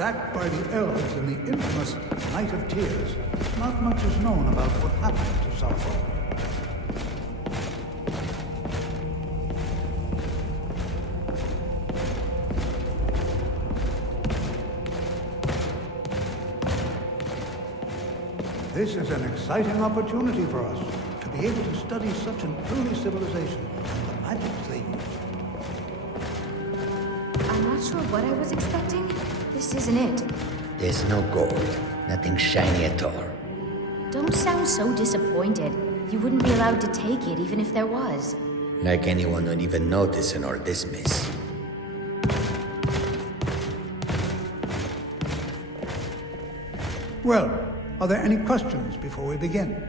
sacked by the elves in the infamous Night of Tears, not much is known about what happened to Saarthal. This is an exciting opportunity for us to be able to study such an early civilization and the magics they use. I'm not sure what I was expecting. This isn't it. There's no gold. Nothing shiny at all. Don't sound so disappointed. You wouldn't be allowed to take it even if there was. Like anyone would even notice in our dismiss. Well, are there any questions before we begin?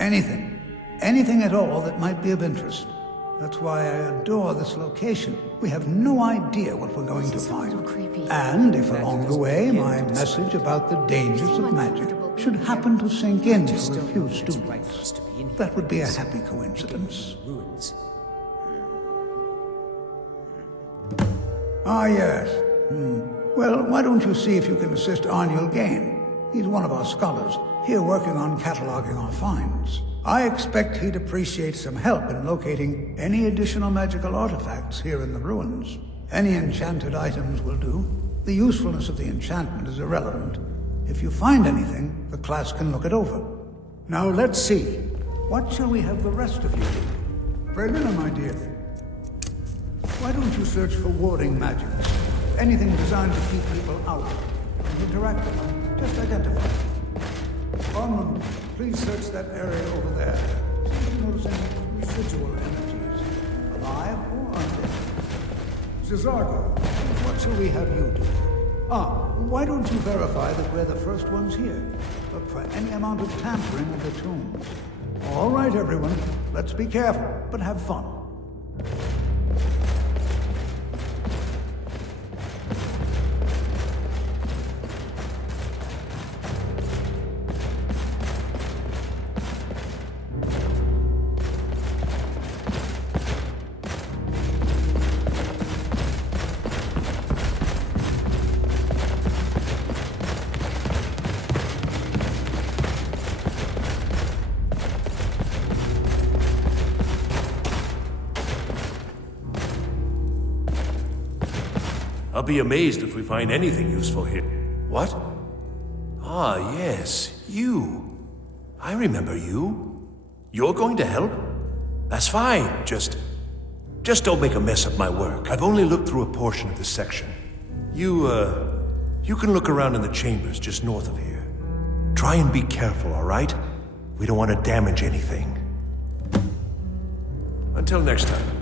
Anything. Anything at all that might be of interest. That's why I adore this location. We have no idea what we're going to find. A little creepy. And if along the way my message about the dangers of magic should happen to sink in for a few students, that would be a happy coincidence. Ah, yes. Well, why don't you see if you can assist Arniel Gain? He's one of our scholars, here working on cataloging our finds. I expect he'd appreciate some help in locating any additional magical artifacts here in the ruins. Any enchanted items will do. The usefulness of the enchantment is irrelevant. If you find anything, the class can look it over. Now let's see. What shall we have the rest of you do? Brelina, my dear, why don't you search for warding magics? Anything designed to keep people out. And interact with them. Just identify. Armand, please search that area over there. See if you notice any residual energies. Alive or undead. Zizargo, what shall we have you do? Why don't you verify that we're the first ones here? Look for any amount of tampering with the tombs. All right, everyone. Let's be careful, but have fun. I'll be amazed if we find anything useful here. What? Ah, yes, you. I remember you. You're going to help? That's fine, just don't make a mess of my work. I've only looked through a portion of this section. You can look around in the chambers just north of here. Try and be careful, all right? We don't want to damage anything. Until next time.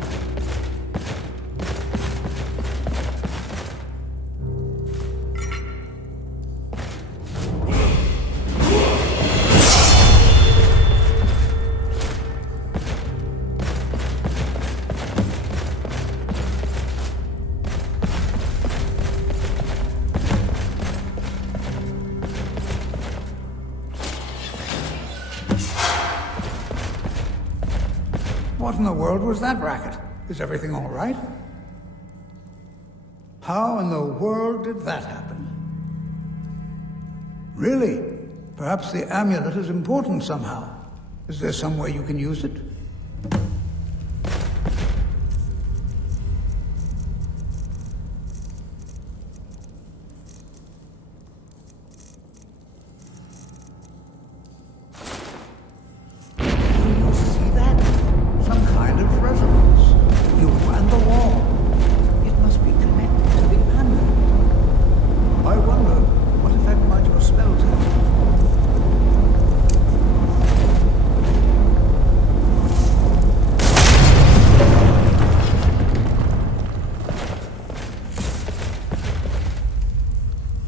What in the world was that racket? Is everything all right? How in the world did that happen? Really? Perhaps the amulet is important somehow. Is there some way you can use it?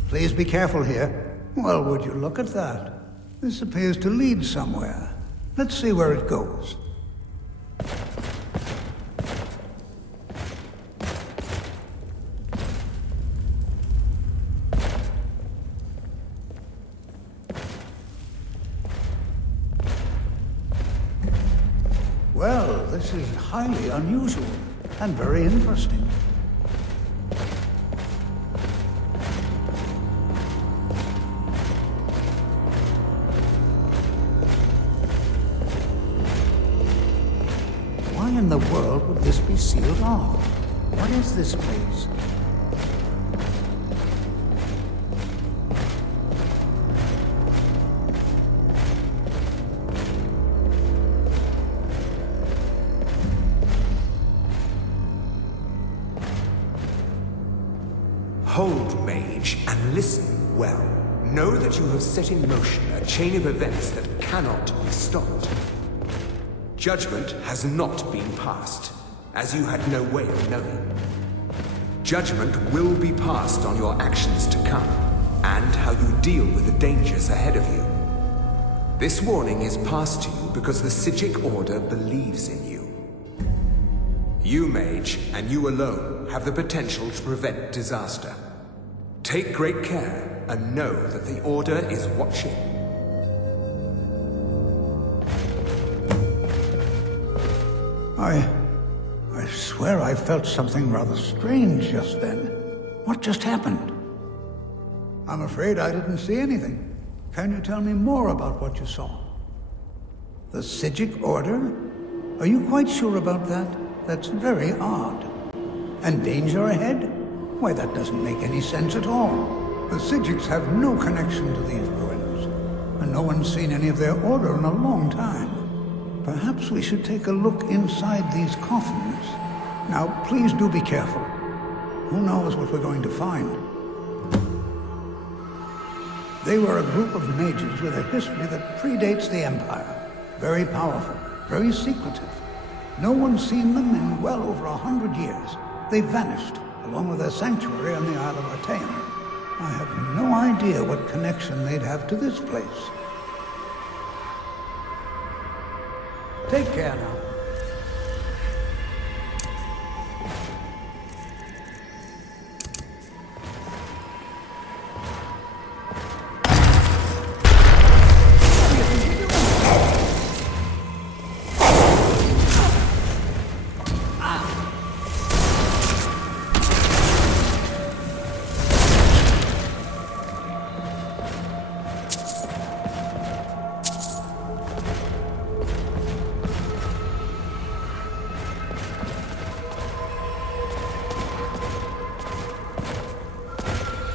Please be careful here. Well, would you look at that? This appears to lead somewhere. Let's see where it goes. Well, this is highly unusual and very interesting. must be sealed off. What is this place? Hold, mage, and listen well. Know that you have set in motion a chain of events that cannot be stopped. Judgment has not been passed, as you had no way of knowing. Judgment will be passed on your actions to come, and how you deal with the dangers ahead of you. This warning is passed to you because the Psijic Order believes in you. You, mage, and you alone, have the potential to prevent disaster. Take great care, and know that the Order is watching. I swear I felt something rather strange just then. What just happened? I'm afraid I didn't see anything. Can you tell me more about what you saw? The Psijic Order? Are you quite sure about that? That's very odd. And danger ahead? Why, that doesn't make any sense at all. The Psijics have no connection to these ruins, and no one's seen any of their order in a long time. Perhaps we should take a look inside these coffins. Now, please do be careful. Who knows what we're going to find? They were a group of mages with a history that predates the Empire. Very powerful, very secretive. No one's seen them in well over 100 years. They vanished, along with their sanctuary on the Isle of Artaeum. I have no idea what connection they'd have to this place. Take care now.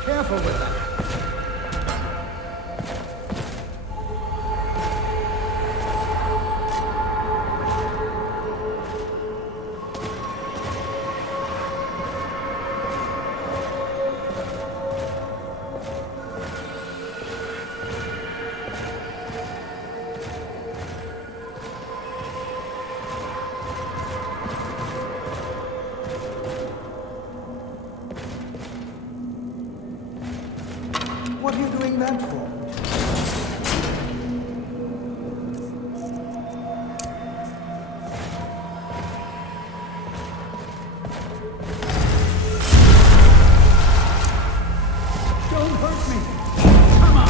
Careful with that. What are you doing that for? Don't hurt me! Come on!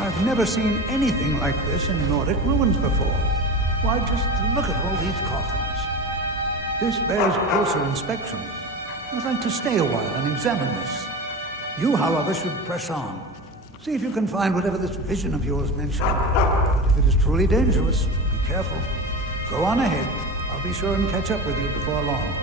I've never seen anything like this in Nordic ruins before. Why, just look at all these coffins. This bears closer inspection. I'd like to stay a while and examine this. You, however, should press on. See if you can find whatever this vision of yours mentioned. But if it is truly dangerous, be careful. Go on ahead. I'll be sure and catch up with you before long.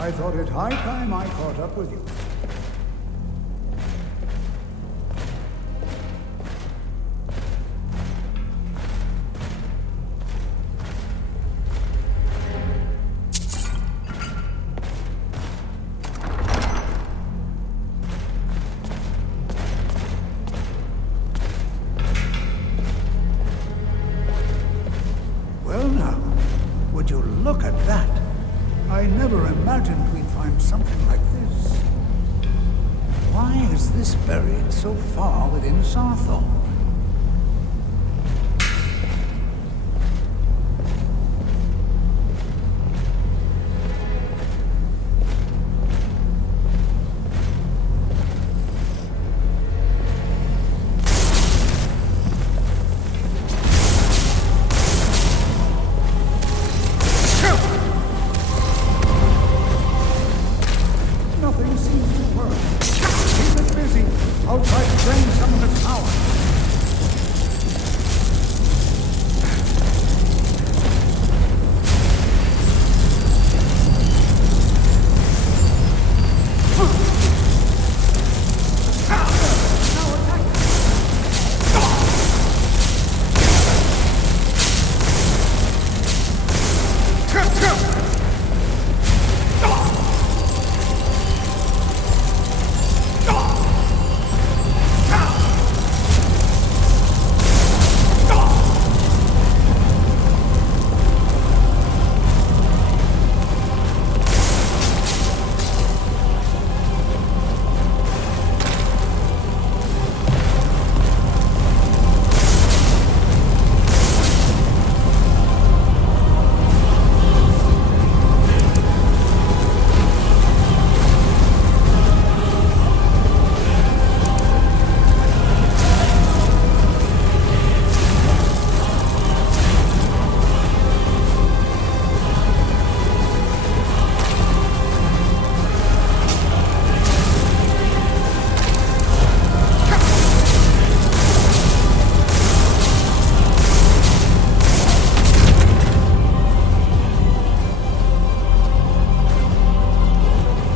I thought it high time I caught up with you. Well now, would you look at that? I never imagined we'd find something like this. Why is this buried so far within Saarthal? Nothing seems to work. Keep it busy. I'll try to drain some of its power. Now attack it.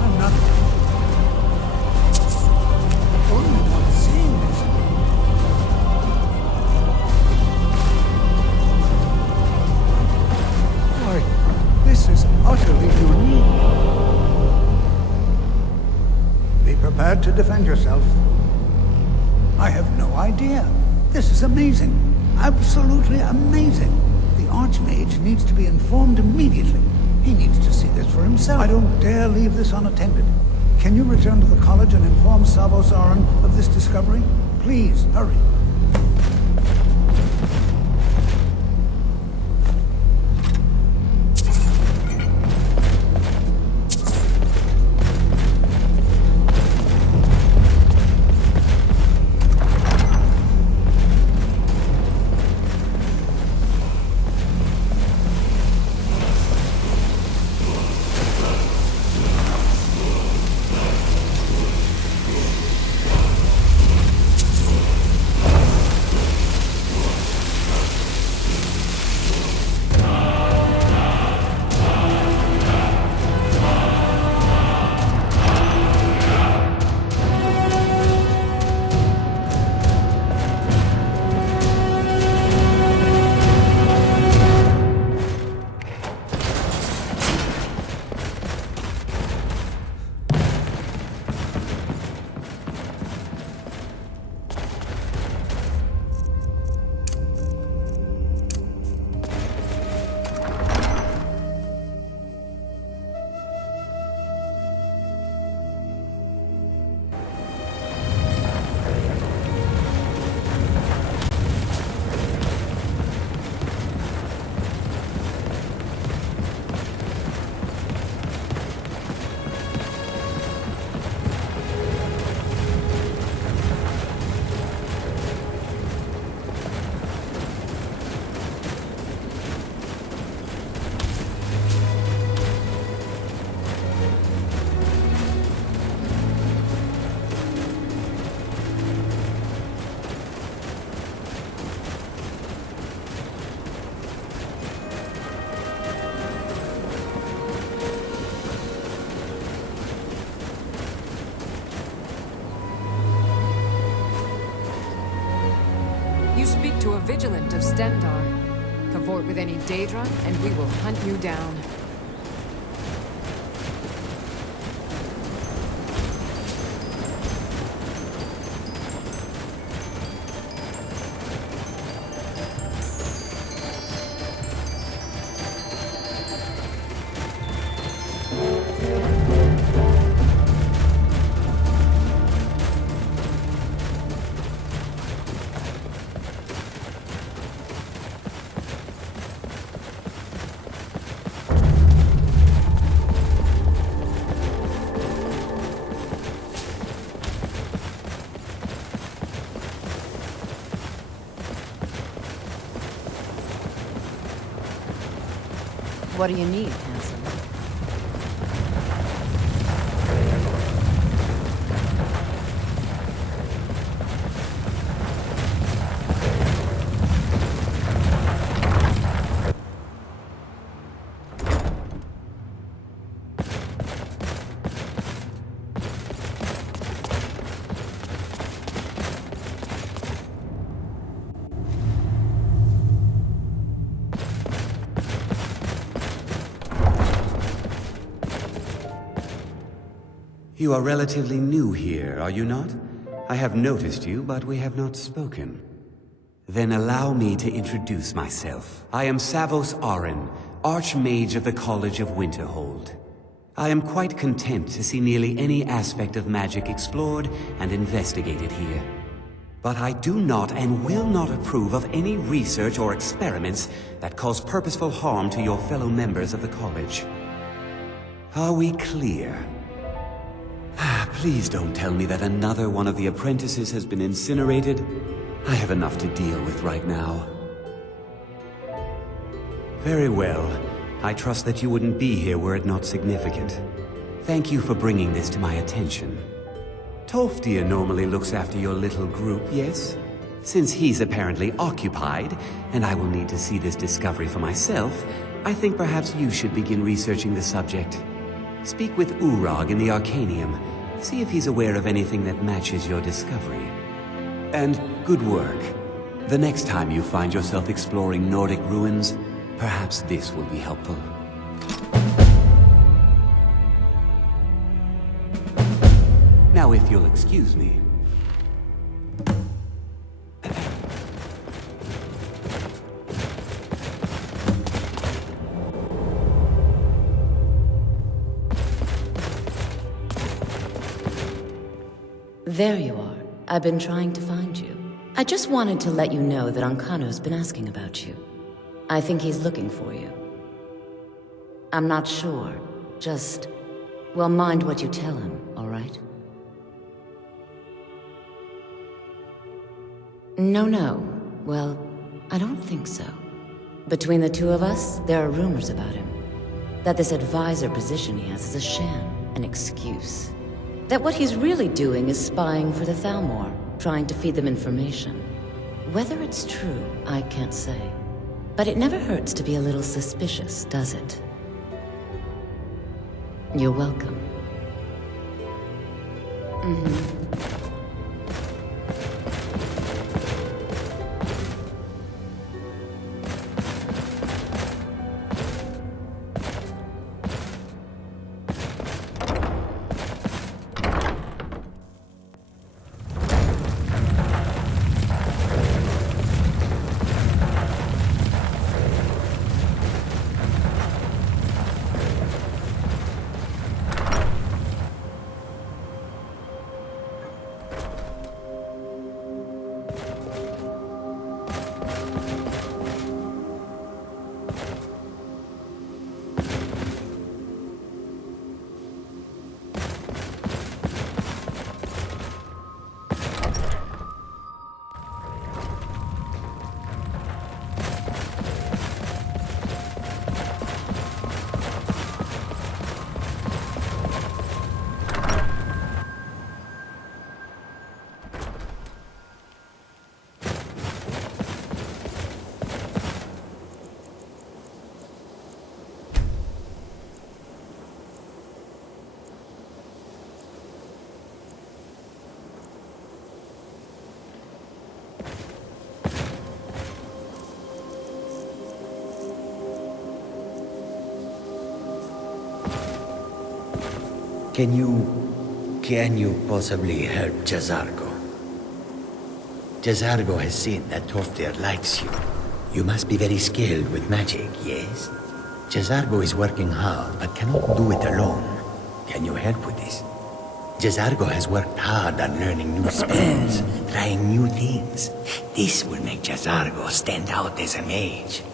I'm not only one seeing this. Boy, this is utterly unique. Be prepared to defend yourself. I have no idea. This is amazing. Absolutely amazing. The Archmage needs to be informed immediately. He needs to see this for himself. I don't dare leave this unattended. Can you return to the college and inform Savos Aran of this discovery? Please, hurry. vigilant of Stendar. Cavort with any Daedra, and we will hunt you down. What do you need, handsome? You are relatively new here, are you not? I have noticed you, but we have not spoken. Then allow me to introduce myself. I am Savos Arin, Archmage of the College of Winterhold. I am quite content to see nearly any aspect of magic explored and investigated here. But I do not and will not approve of any research or experiments that cause purposeful harm to your fellow members of the college. Are we clear? Please don't tell me that another one of the apprentices has been incinerated. I have enough to deal with right now. Very well. I trust that you wouldn't be here were it not significant. Thank you for bringing this to my attention. Tolfdir normally looks after your little group, yes? Since he's apparently occupied, and I will need to see this discovery for myself, I think perhaps you should begin researching the subject. Speak with Urag in the Arcanium. See if he's aware of anything that matches your discovery. And good work. The next time you find yourself exploring Nordic ruins, perhaps this will be helpful. Now, if you'll excuse me. There you are. I've been trying to find you. I just wanted to let you know that Ancano's been asking about you. I think he's looking for you. I'm not sure. Just, well, mind what you tell him, all right? No. Well, I don't think so. Between the two of us, there are rumors about him. That this advisor position he has is a sham, an excuse. That what he's really doing is spying for the Thalmor, trying to feed them information. Whether it's true, I can't say. But it never hurts to be a little suspicious, does it? You're welcome. Can you possibly help Jazargo? Jazargo has seen that Toftir likes you. You must be very skilled with magic, yes? Jazargo is working hard, but cannot do it alone. Can you help with this? Jazargo has worked hard on learning new spells, trying new things. This will make Jazargo stand out as a mage.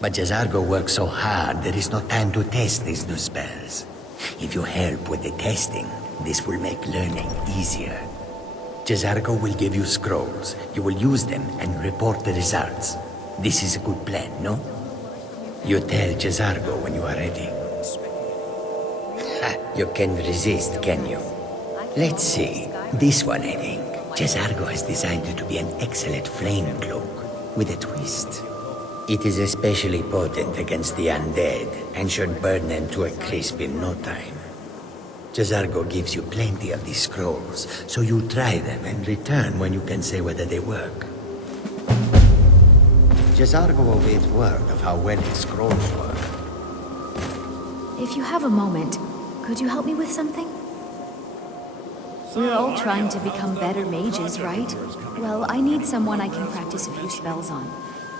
But Jazargo works so hard, there is no time to test these new spells. If you help with the testing, this will make learning easier. Jazargo will give you scrolls. You will use them and report the results. This is a good plan, no? You tell Jazargo when you are ready. You can resist, can you? Let's see. This one, I think. Jazargo has designed it to be an excellent flame cloak, with a twist. It is especially potent against the undead, and should burn them to a crisp in no time. Jazargo gives you plenty of these scrolls, so you try them and return when you can say whether they work. Jazargo awaits word of how well his scrolls work. If you have a moment, could you help me with something? We're all trying to become better mages, right? Well, I need someone I can practice a few spells on.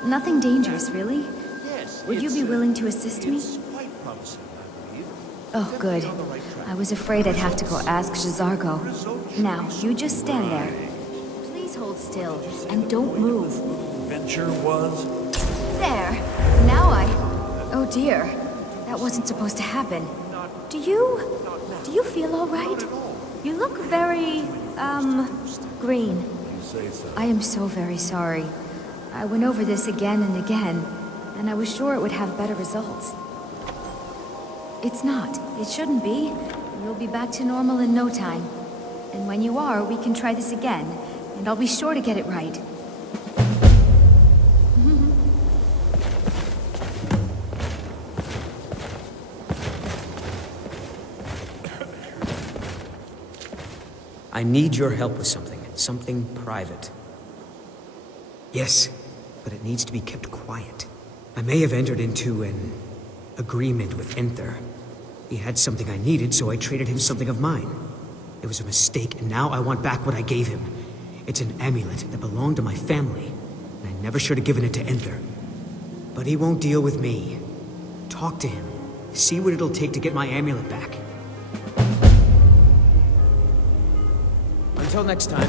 Nothing dangerous, really. Would you be willing to assist me? Oh, good. I was afraid I'd have to go ask Jazargo. Now, you just stand there. Please hold still, and don't move. Venture was? There! Now oh dear. That wasn't supposed to happen. Do you feel all right? You look very, green. I am so very sorry. I went over this again and again, and I was sure it would have better results. It's not. It shouldn't be. You'll be back to normal in no time. And when you are, we can try this again, and I'll be sure to get it right. I need your help with something private. Yes, but it needs to be kept quiet. I may have entered into an agreement with Enther. He had something I needed, so I traded him something of mine. It was a mistake, and now I want back what I gave him. It's an amulet that belonged to my family, and I never should have given it to Enther. But he won't deal with me. Talk to him. See what it'll take to get my amulet back. Until next time.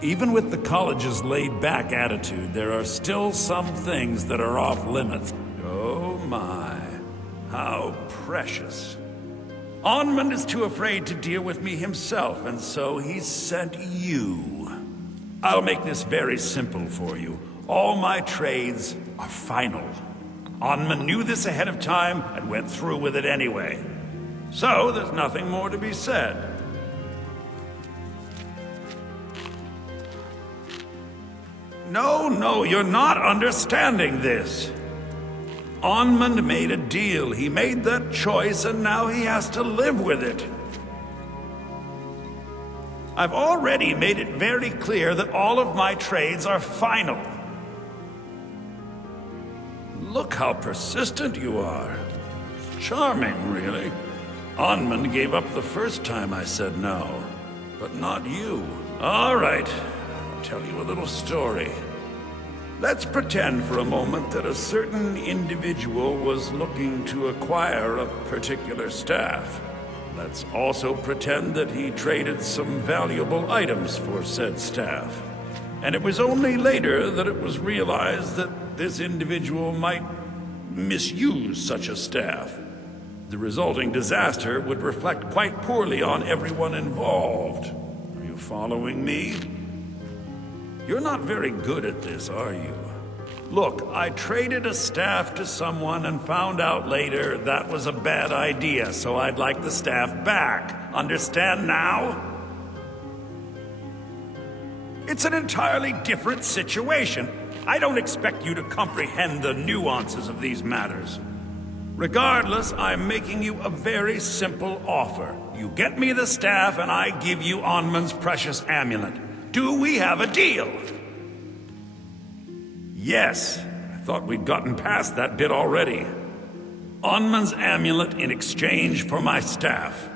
Even with the college's laid-back attitude, there are still some things that are off-limits. Oh my, how precious. Onmund is too afraid to deal with me himself, and so he sent you. I'll make this very simple for you. All my trades are final. Onmund knew this ahead of time and went through with it anyway. So there's nothing more to be said. No, you're not understanding this. Onmund made a deal. He made that choice, and now he has to live with it. I've already made it very clear that all of my trades are final. Look how persistent you are. Charming, really. Onmund gave up the first time I said no, but not you. All right. Tell you a little story. Let's pretend for a moment that a certain individual was looking to acquire a particular staff. Let's also pretend that he traded some valuable items for said staff. And it was only later that it was realized that this individual might misuse such a staff. The resulting disaster would reflect quite poorly on everyone involved. Are you following me? You're not very good at this, are you? Look, I traded a staff to someone and found out later that was a bad idea, so I'd like the staff back. Understand now? It's an entirely different situation. I don't expect you to comprehend the nuances of these matters. Regardless, I'm making you a very simple offer. You get me the staff and I give you Onmund's precious amulet. Do we have a deal? Yes, I thought we'd gotten past that bit already. Onman's amulet in exchange for my staff.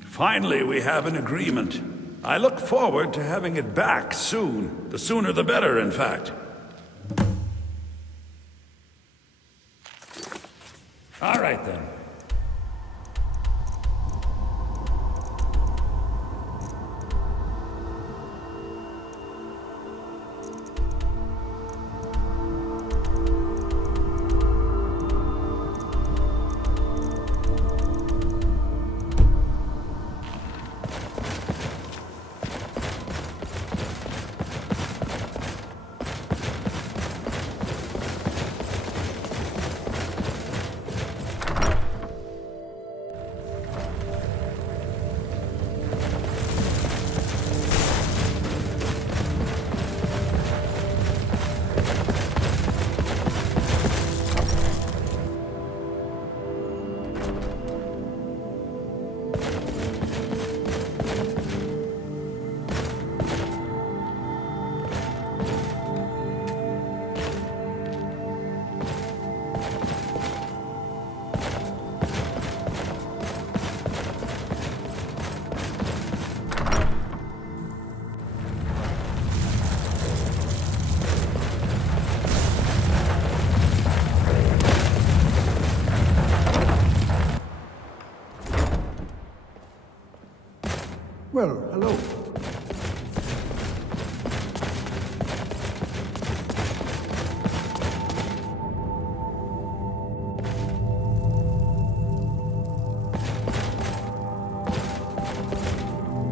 Finally, we have an agreement. I look forward to having it back soon. The sooner the better, in fact. All right, then. Well, hello.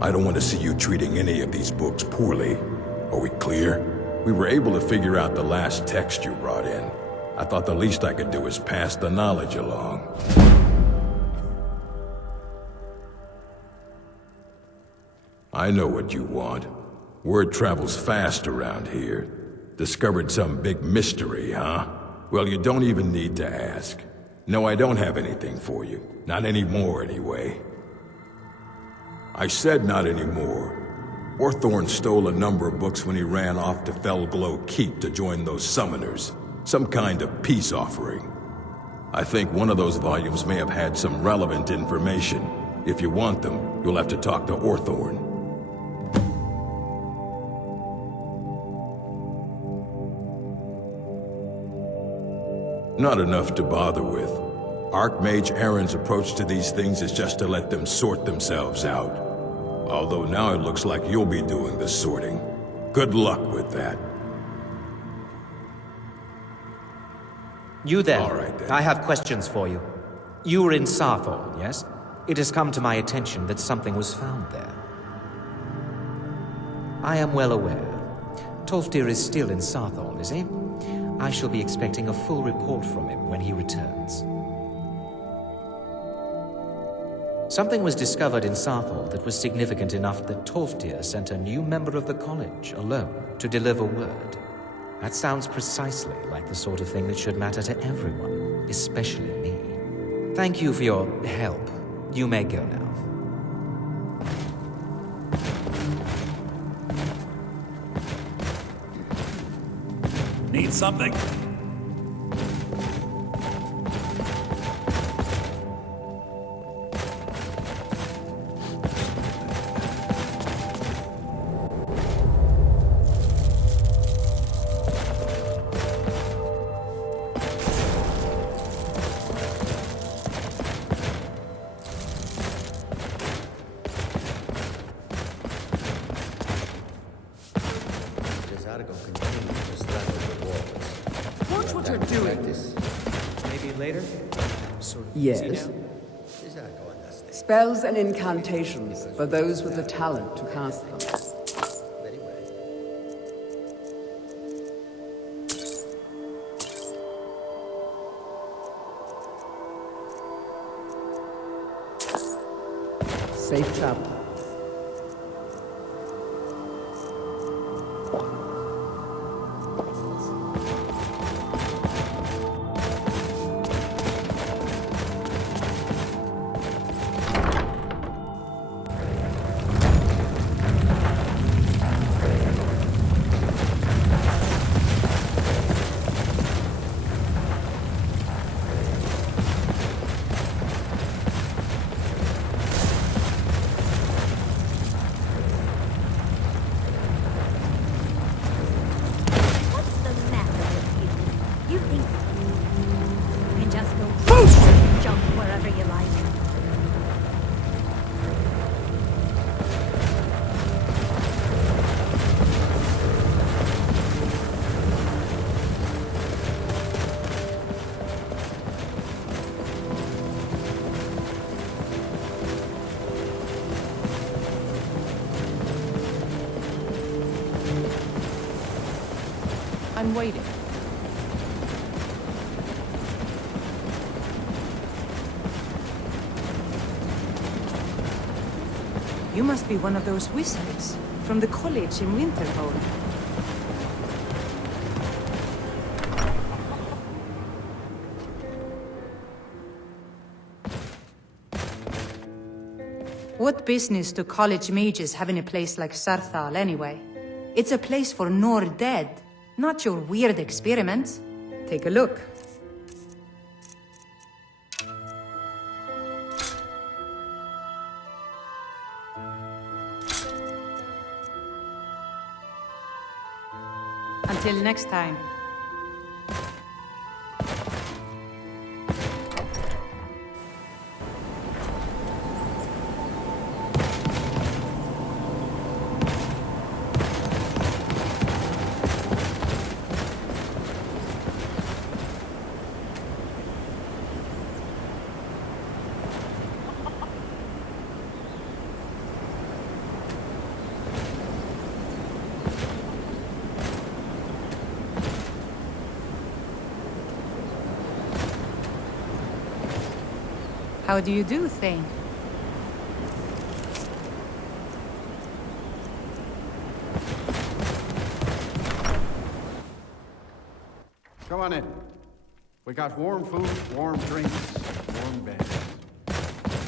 I don't want to see you treating any of these books poorly. Are we clear? We were able to figure out the last text you brought in. I thought the least I could do is pass the knowledge along. I know what you want. Word travels fast around here. Discovered some big mystery, huh? Well, you don't even need to ask. No, I don't have anything for you. Not anymore, anyway. I said not anymore. Orthorn stole a number of books when he ran off to Felglow Keep to join those summoners. Some kind of peace offering. I think one of those volumes may have had some relevant information. If you want them, you'll have to talk to Orthorn. Not enough to bother with. Archmage Aaron's approach to these things is just to let them sort themselves out. Although now it looks like you'll be doing the sorting. Good luck with that. You there. All right, then. I have questions for you. You were in Saarthal, yes? It has come to my attention that something was found there. I am well aware. Tolfdir is still in Saarthal, is he? I shall be expecting a full report from him when he returns. Something was discovered in Saarthal that was significant enough that Tolfdir sent a new member of the college alone to deliver word. That sounds precisely like the sort of thing that should matter to everyone, especially me. Thank you for your help. You may go now. Need something? Yes. Spells and incantations for those with the talent to cast them. Safe travel. I'm waiting. You must be one of those wizards from the college in Winterhold. What business do college mages have in a place like Saarthal anyway? It's a place for Nord dead, not your weird experiments. Take a look. Until next time. How do you do, Thane? Come on in. We got warm food, warm drinks, warm beds.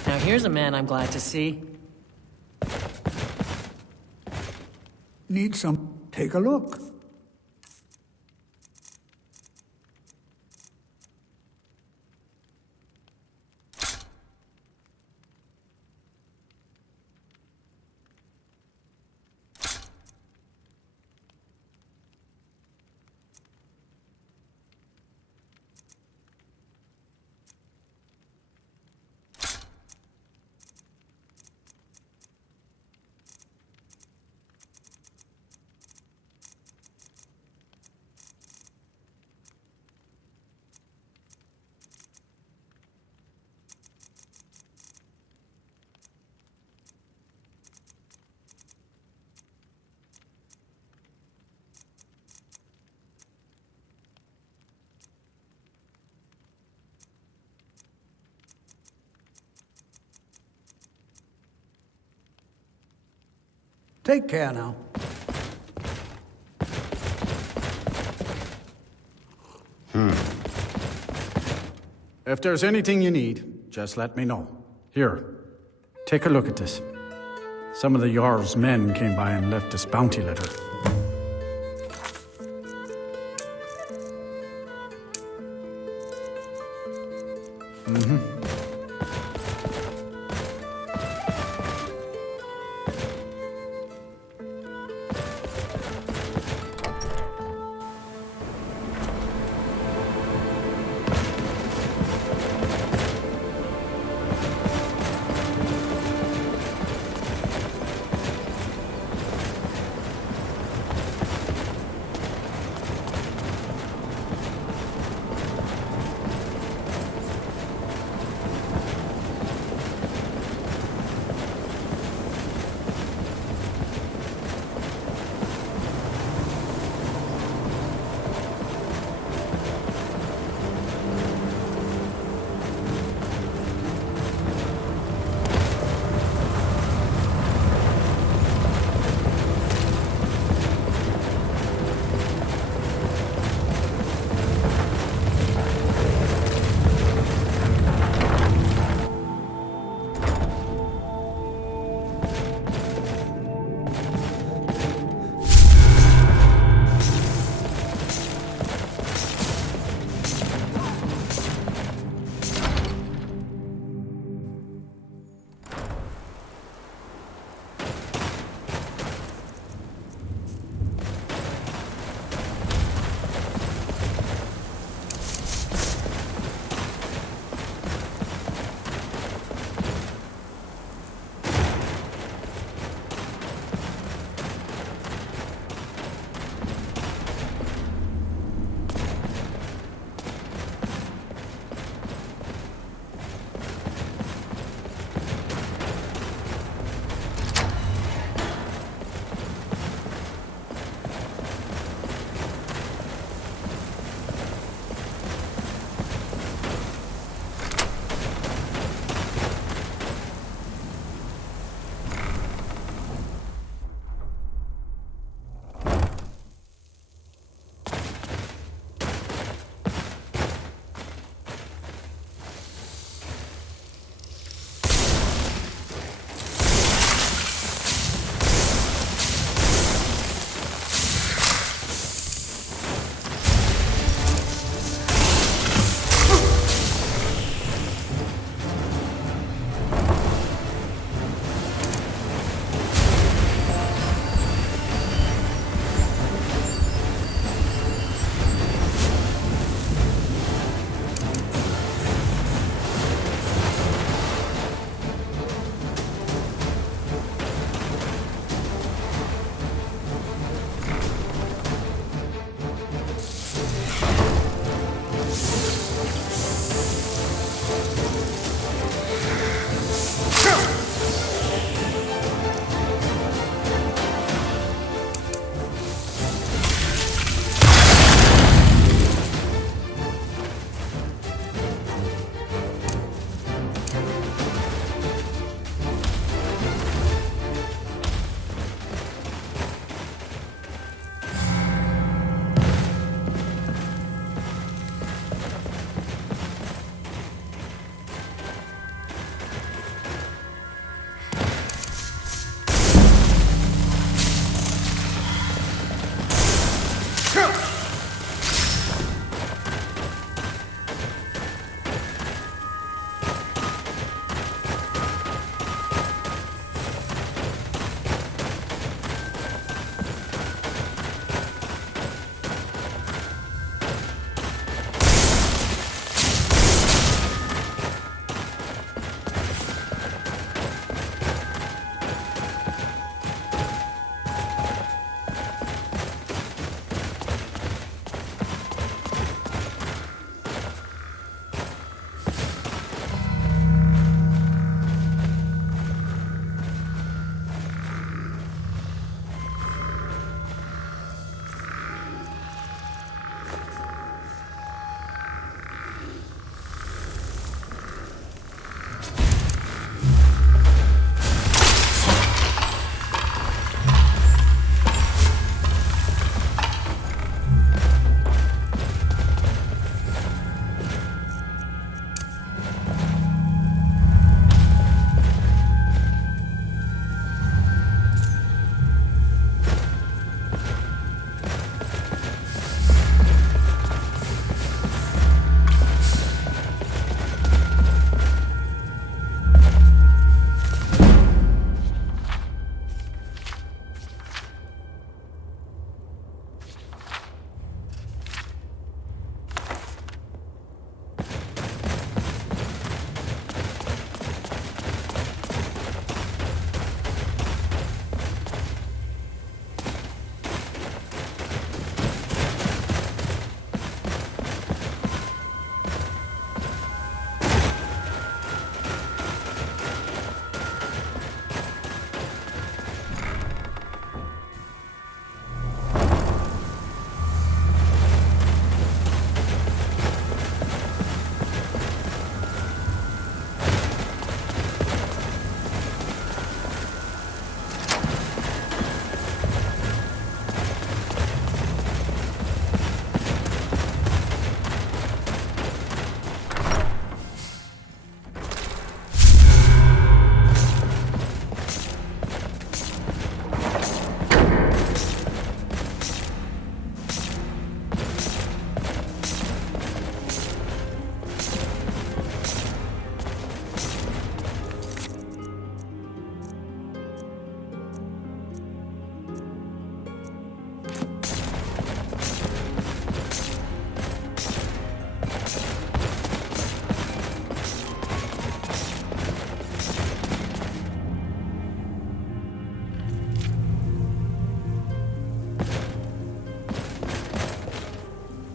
Now here's a man I'm glad to see. Need some? Take a look. Take care now. If there's anything you need, just let me know. Here, take a look at this. Some of the Jarl's men came by and left this bounty letter.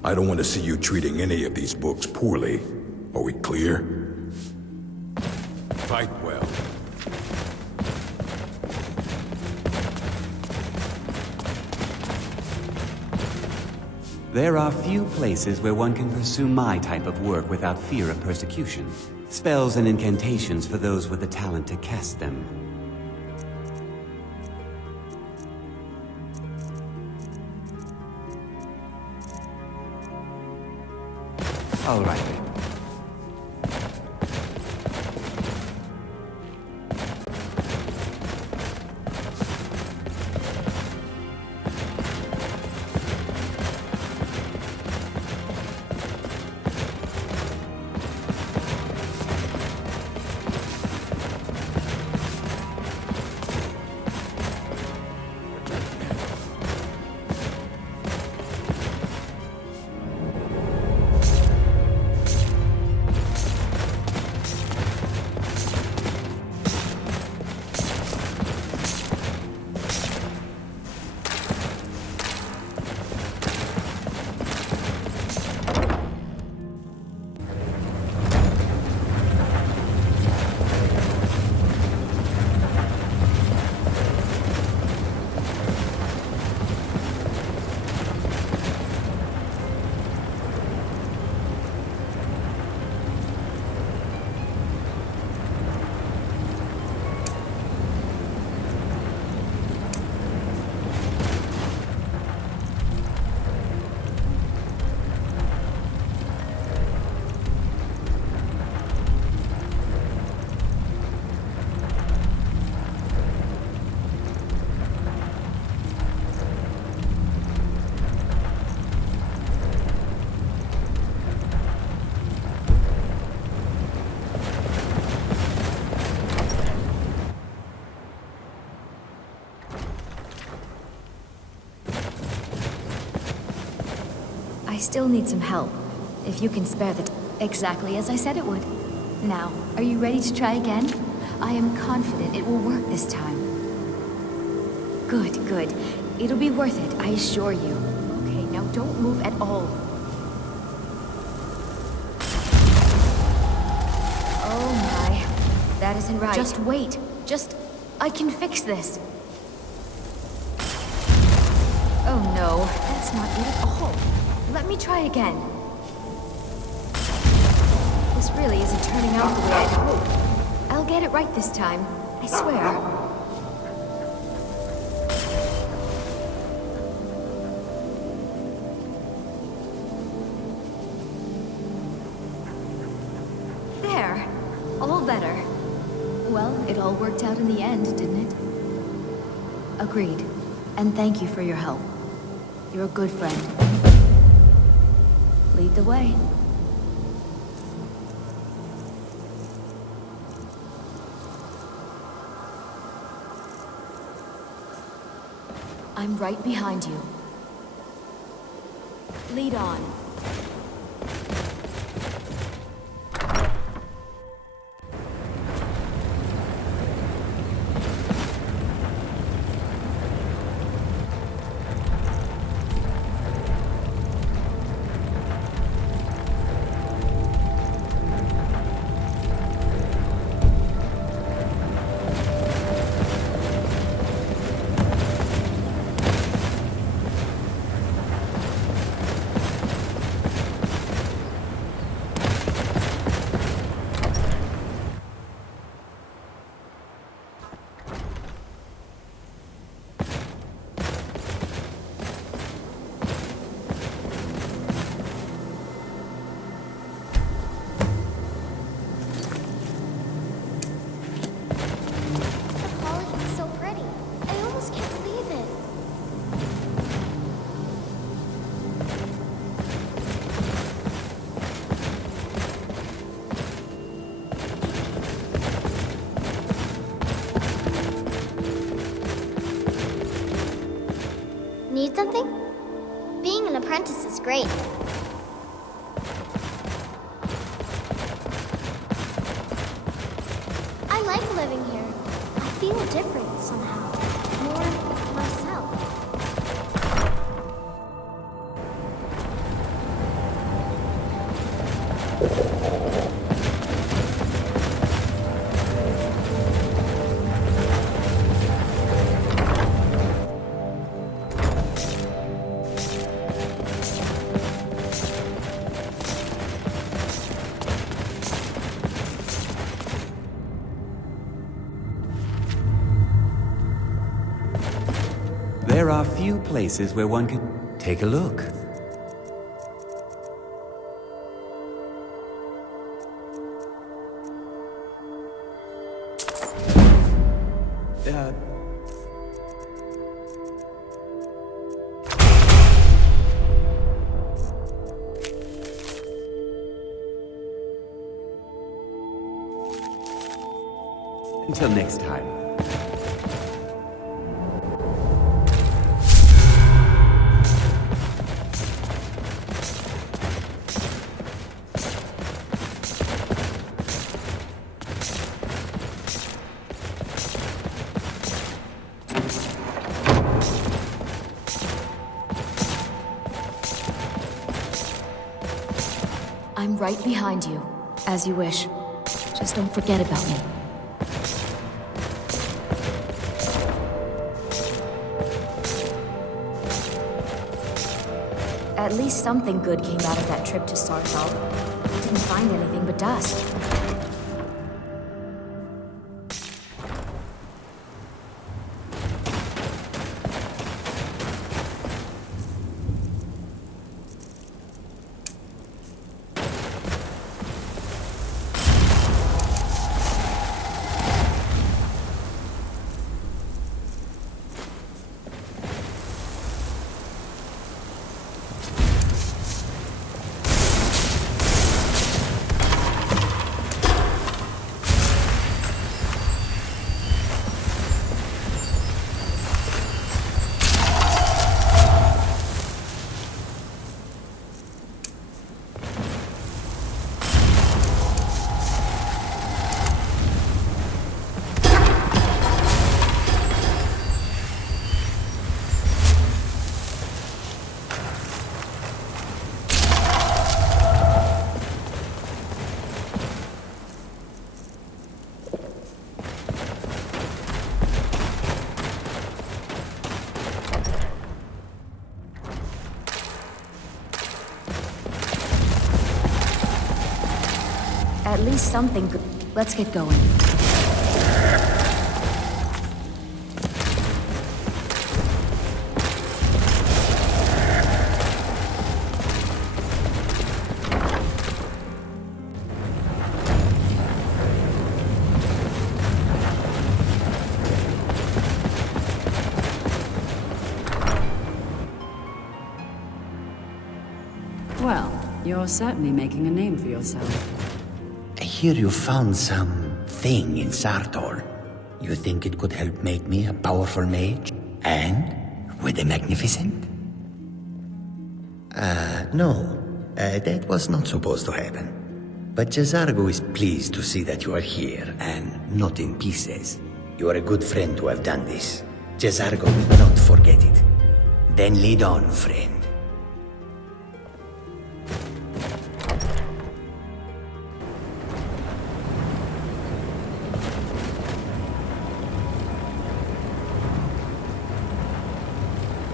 I don't want to see you treating any of these books poorly. Are we clear? Fight well. There are few places where one can pursue my type of work without fear of persecution. Spells and incantations for those with the talent to cast them. All right then. I still need some help. If you can spare the exactly as I said it would. Now, are you ready to try again? I am confident it will work this time. Good, good. It'll be worth it, I assure you. Okay, now don't move at all. Oh my. That isn't right. Just wait. I can fix this. Oh no, that's not it at all. Let me try again. This really isn't turning out the way I'd hoped. I'll get it right this time. I swear. There. All better. Well, it all worked out in the end, didn't it? Agreed. And thank you for your help. You're a good friend. Lead the way. I'm right behind you. Lead on. Need something? Being an apprentice is great. I like living here. I feel different somehow. More myself. there are few places where one can take a look. Until next time. I'm right behind you, as you wish. Just don't forget about me. At least something good came out of that trip to Saarthal. Didn't find anything but dust. At least something good. Let's get going. Well, you're certainly making a name for yourself. I hear you found something in Saarthal. You think it could help make me a powerful mage? And with a magnificent? No. That was not supposed to happen. But Jazargo is pleased to see that you are here and not in pieces. You are a good friend to have done this. Jazargo will not forget it. Then lead on, friend.